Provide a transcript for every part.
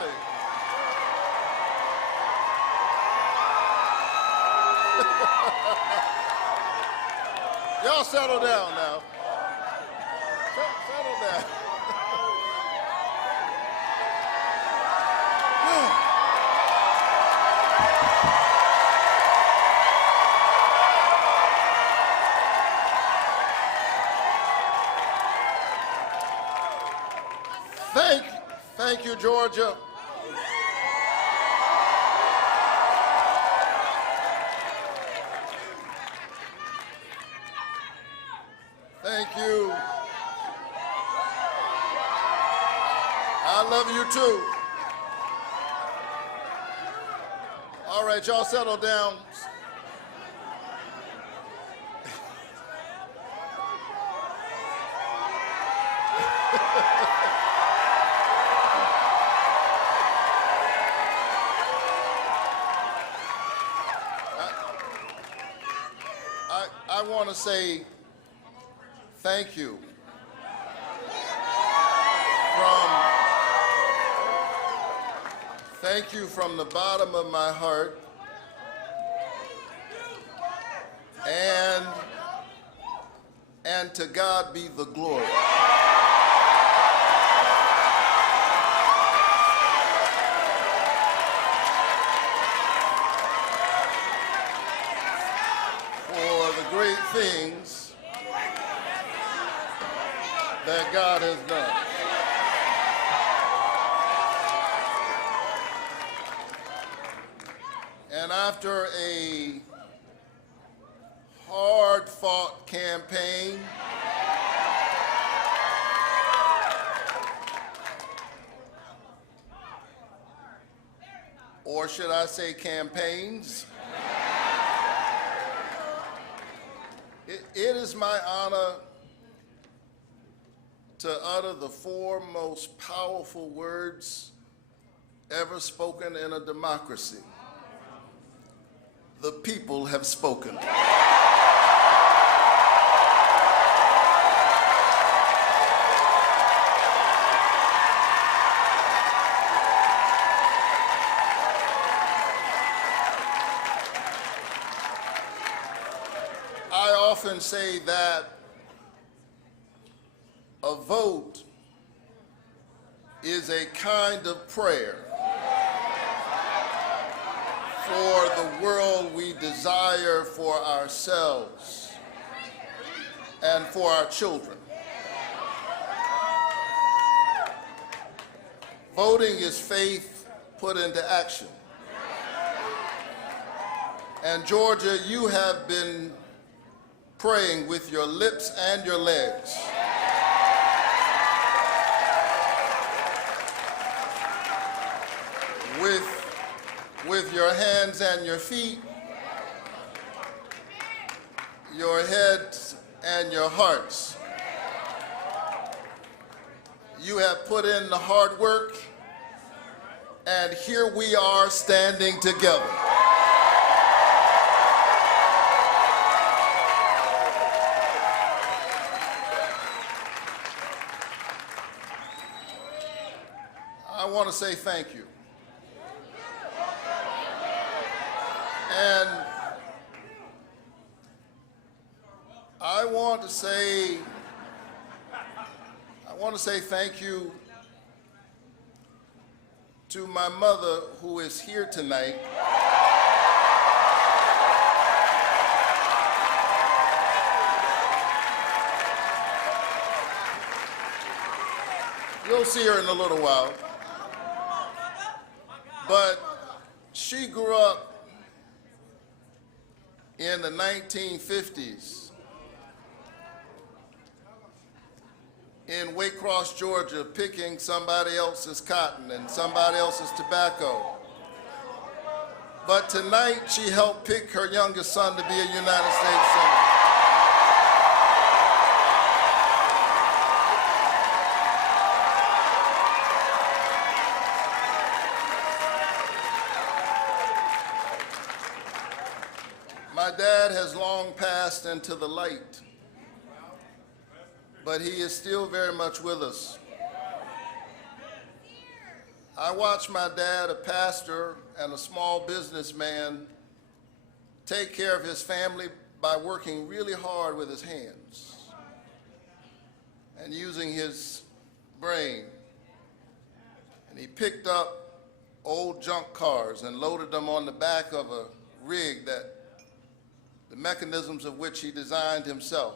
everybody. Y'all settle down now. Settle down. Thank you, Georgia. Thank you. I love you too. All right, y'all settle down. I want to say thank you from the bottom of my heart, and to God be the glory. Great things that God has done. And after a hard-fought campaign, or should I say campaigns, it is my honor to utter the four most powerful words ever spoken in a democracy. The people have spoken. I often say that a vote is a kind of prayer for the world we desire for ourselves and for our children. Voting is faith put into action. And Georgia, you have been praying with your lips and your legs. With your hands and your feet, your heads and your hearts. You have put in the hard work, and here we are standing together. I want to say thank you. And I want to say thank you to my mother, who is here tonight. You'll see her in a little while. But she grew up in the 1950s in Waycross, Georgia, picking somebody else's cotton and somebody else's tobacco. But tonight she helped pick her youngest son to be a United States Senator. My dad has long passed into the light, but he is still very much with us. I watched my dad, a pastor and a small businessman, take care of his family by working really hard with his hands and using his brain. And he picked up old junk cars and loaded them on the back of a rig that the mechanisms of which he designed himself,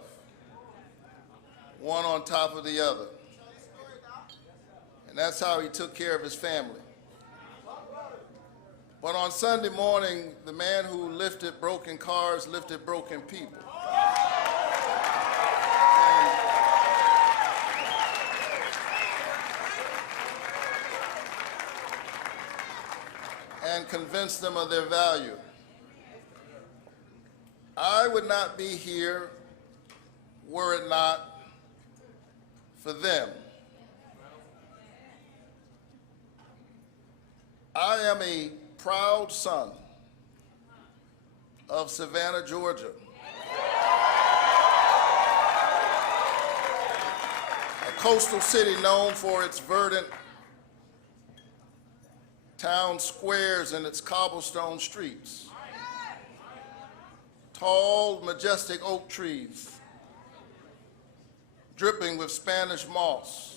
one on top of the other. And that's how he took care of his family. But on Sunday morning, the man who lifted broken cars lifted broken people. And convinced them of their value. I would not be here were it not for them. I am a proud son of Savannah, Georgia, a coastal city known for its verdant town squares and its cobblestone streets, tall, majestic oak trees, dripping with Spanish moss,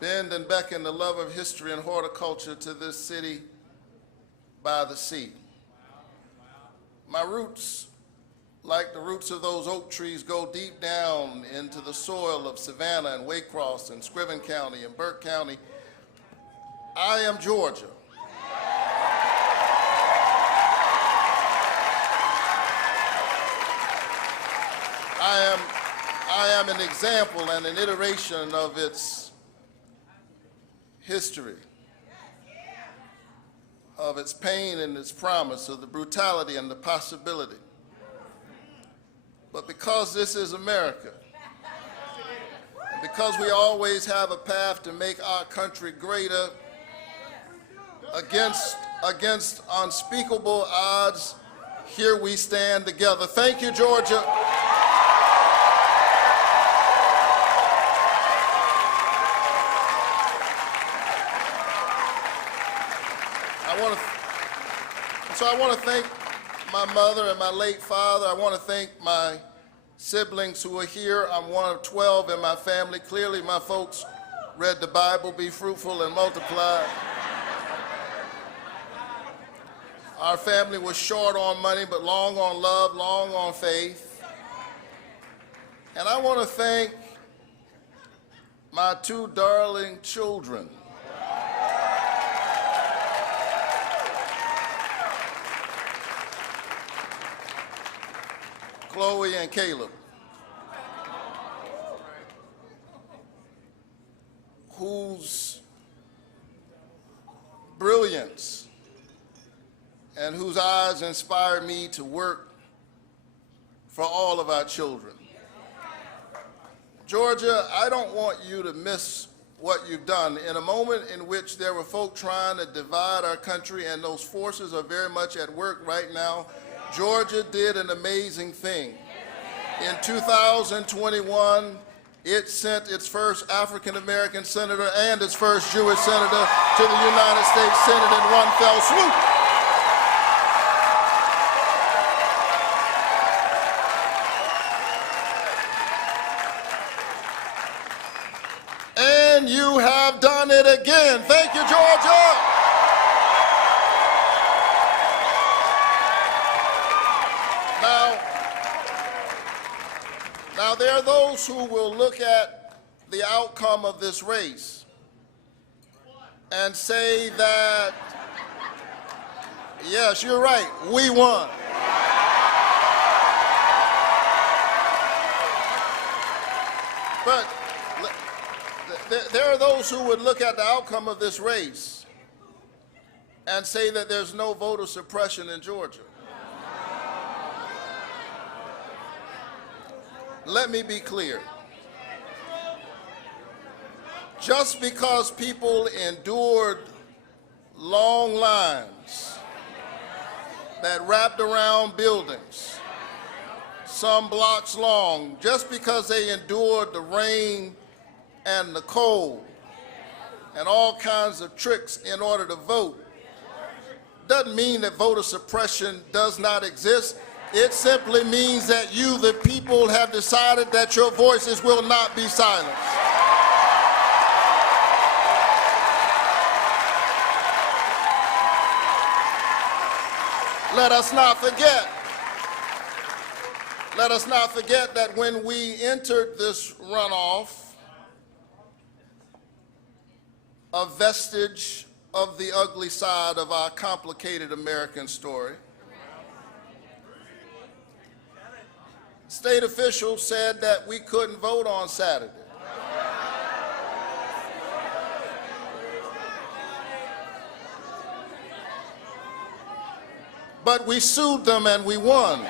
bend and beckon the love of history and horticulture to this city by the sea. My roots, like the roots of those oak trees, go deep down into the soil of Savannah and Waycross and Scriven County and Burke County. I am Georgia. I am an example and an iteration of its history, of its pain and its promise, of the brutality and the possibility. But because this is America, and because we always have a path to make our country greater against unspeakable odds, here we stand together. Thank you, Georgia. I want to thank my mother and my late father. I want to thank my siblings who are here. I'm one of 12 in my family. Clearly, my folks read the Bible, be fruitful and multiply. Our family was short on money, but long on love, long on faith. And I want to thank my two darling children. Chloe and Caleb, whose brilliance and whose eyes inspired me to work for all of our children. Georgia, I don't want you to miss what you've done. In a moment in which there were folk trying to divide our country, and those forces are very much at work right now, Georgia did an amazing thing. In 2021, it sent its first African-American senator and its first Jewish senator to the United States Senate in one fell swoop. And you have done it again. Thank you, Georgia. Now, there are those who will look at the outcome of this race and say that, yes, you're right, we won. But there are those who would look at the outcome of this race and say that there's no voter suppression in Georgia. Let me be clear. Just because people endured long lines that wrapped around buildings, some blocks long, just because they endured the rain and the cold and all kinds of tricks in order to vote doesn't mean that voter suppression does not exist. It simply means that you, the people, have decided that your voices will not be silenced. Let us not forget that when we entered this runoff, a vestige of the ugly side of our complicated American story, state officials said that we couldn't vote on Saturday. But we sued them and we won.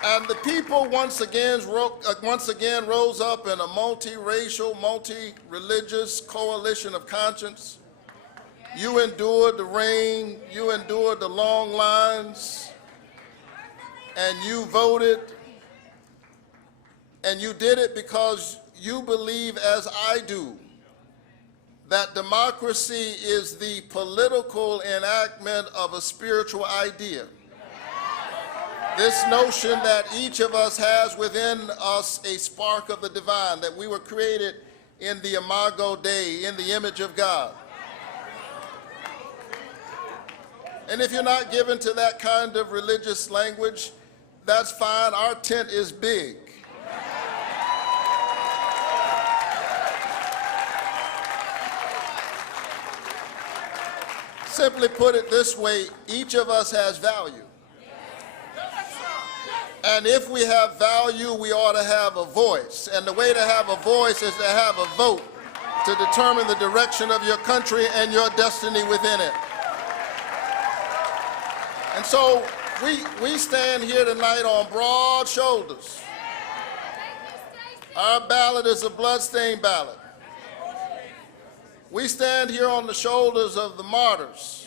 And the people once again rose up in a multiracial, multi-religious coalition of conscience. You endured the rain, you endured the long lines, and you voted, and you did it because you believe, as I do, that democracy is the political enactment of a spiritual idea. This notion that each of us has within us a spark of the divine, that we were created in the imago Dei, in the image of God. And if you're not given to that kind of religious language, that's fine. Our tent is big. Simply put it this way, each of us has value. And if we have value, we ought to have a voice. And the way to have a voice is to have a vote to determine the direction of your country and your destiny within it. And so we stand here tonight on broad shoulders. Our ballot is a bloodstained ballot. We stand here on the shoulders of the martyrs,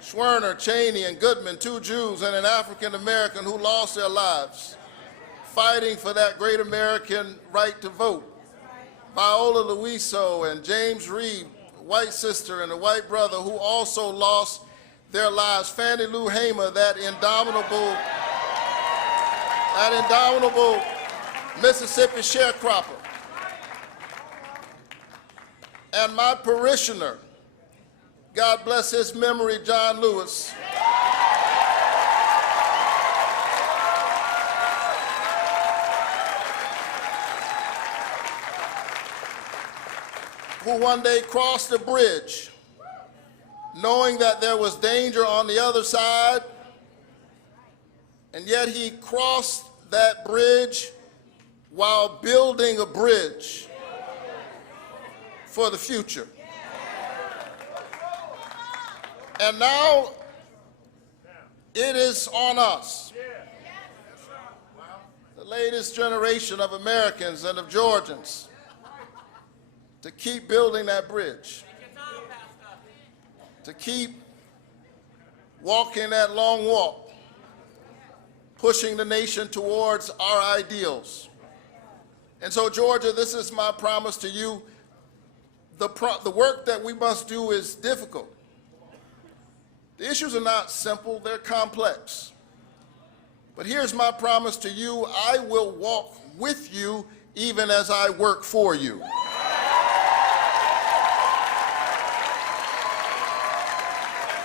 Schwerner, Cheney, and Goodman, two Jews and an African American who lost their lives fighting for that great American right to vote. Viola Luiso and James Reed, a white sister and a white brother who also lost their lives. Fannie Lou Hamer, that indomitable Mississippi sharecropper. And my parishioner, God bless his memory, John Lewis, who one day crossed a bridge knowing that there was danger on the other side, and yet he crossed that bridge while building a bridge for the future. And now it is on us, the latest generation of Americans and of Georgians, to keep building that bridge, to keep walking that long walk, pushing the nation towards our ideals. And so, Georgia, this is my promise to you. The work that we must do is difficult. The issues are not simple, they're complex. But here's my promise to you: I will walk with you even as I work for you.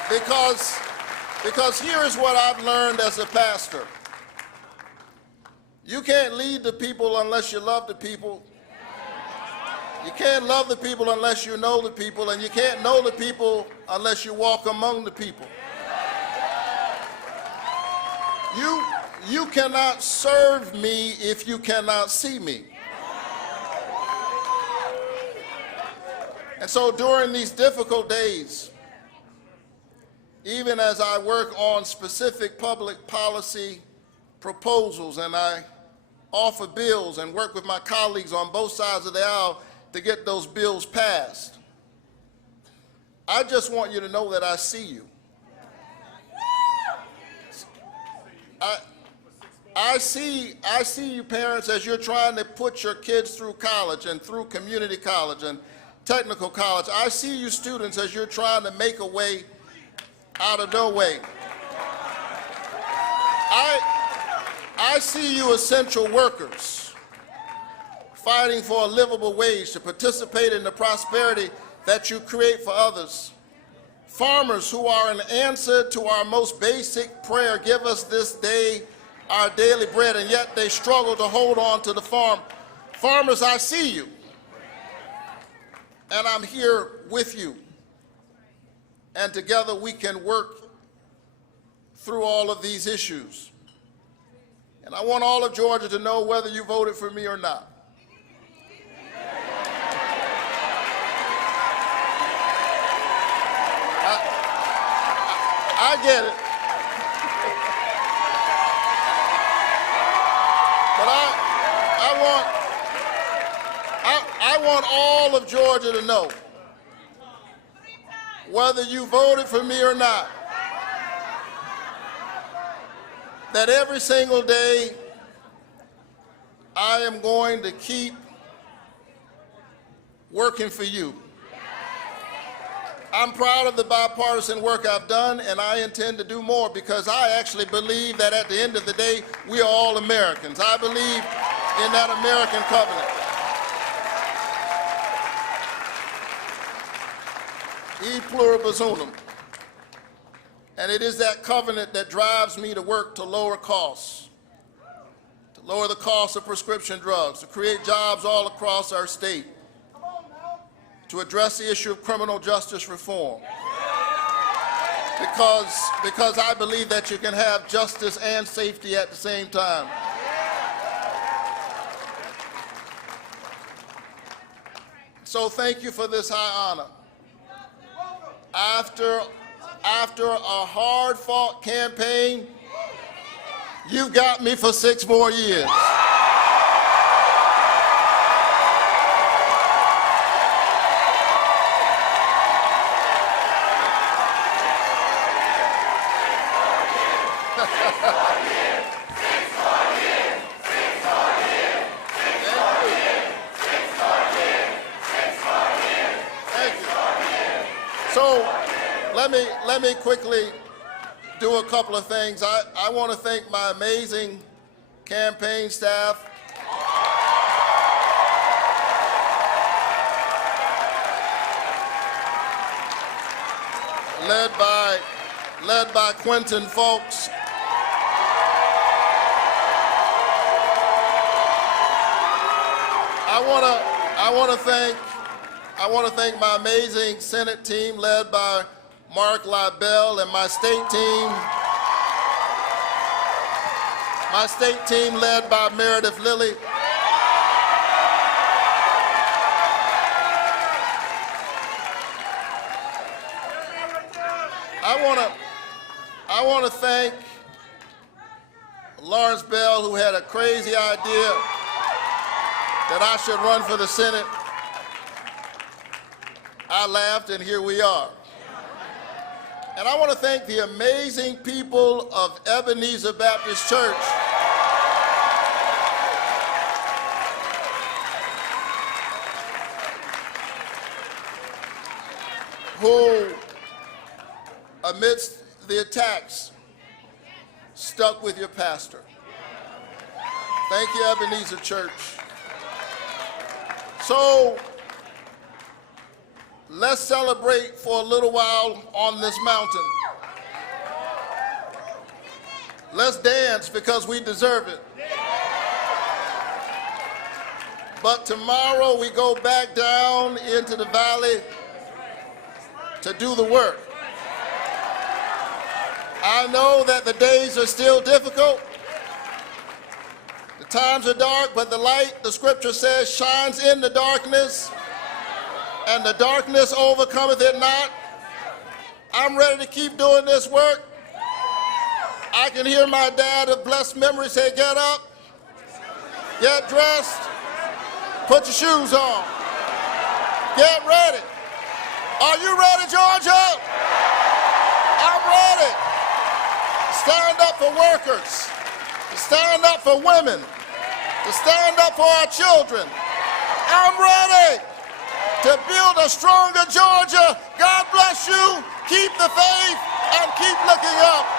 Because here is what I've learned as a pastor. You can't lead the people unless you love the people. You can't love the people unless you know the people, and you can't know the people unless you walk among the people. You cannot serve me if you cannot see me. And so during these difficult days, even as I work on specific public policy proposals and I offer bills and work with my colleagues on both sides of the aisle to get those bills passed, I just want you to know that I see you. I see you parents as you're trying to put your kids through college and through community college and technical college. I see you students as you're trying to make a way out of no way. I see you essential workers fighting for a livable wage to participate in the prosperity that you create for others. Farmers who are an answer to our most basic prayer, give us this day our daily bread, and yet they struggle to hold on to the farm. Farmers, I see you, and I'm here with you, and together we can work through all of these issues. And I want all of Georgia to know whether you voted for me or not. I get it. But I want all of Georgia to know, whether you voted for me or not, that every single day I am going to keep working for you. I'm proud of the bipartisan work I've done, and I intend to do more, because I actually believe that at the end of the day, we are all Americans. I believe in that American covenant. E pluribus unum. And it is that covenant that drives me to work to lower costs, to lower the cost of prescription drugs, to create jobs all across our state, to address the issue of criminal justice reform, because I believe that you can have justice and safety at the same time. So thank you for this high honor. After a hard-fought campaign, you've got me for 6 more years. So let me quickly do a couple of things. I want to thank my amazing campaign staff. Led by Quentin Folks. I want to thank my amazing Senate team led by Mark Libel, and my state team led by Meredith Lilly. I want to thank Lawrence Bell, who had a crazy idea that I should run for the Senate. I laughed, and here we are. And I want to thank the amazing people of Ebenezer Baptist Church who, amidst the attacks, stuck with your pastor. Thank you, Ebenezer Church. So let's celebrate for a little while on this mountain. Let's dance because we deserve it. But tomorrow we go back down into the valley to do the work. I know that the days are still difficult. The times are dark, but the light, the scripture says, shines in the darkness, and the darkness overcometh it not. I'm ready to keep doing this work. I can hear my dad of blessed memory say, get up, get dressed, put your shoes on, get ready. Are you ready, Georgia? I'm ready. Stand up for workers. to stand up for women, to stand up for our children. I'm ready to build a stronger Georgia. God bless you. Keep the faith and keep looking up.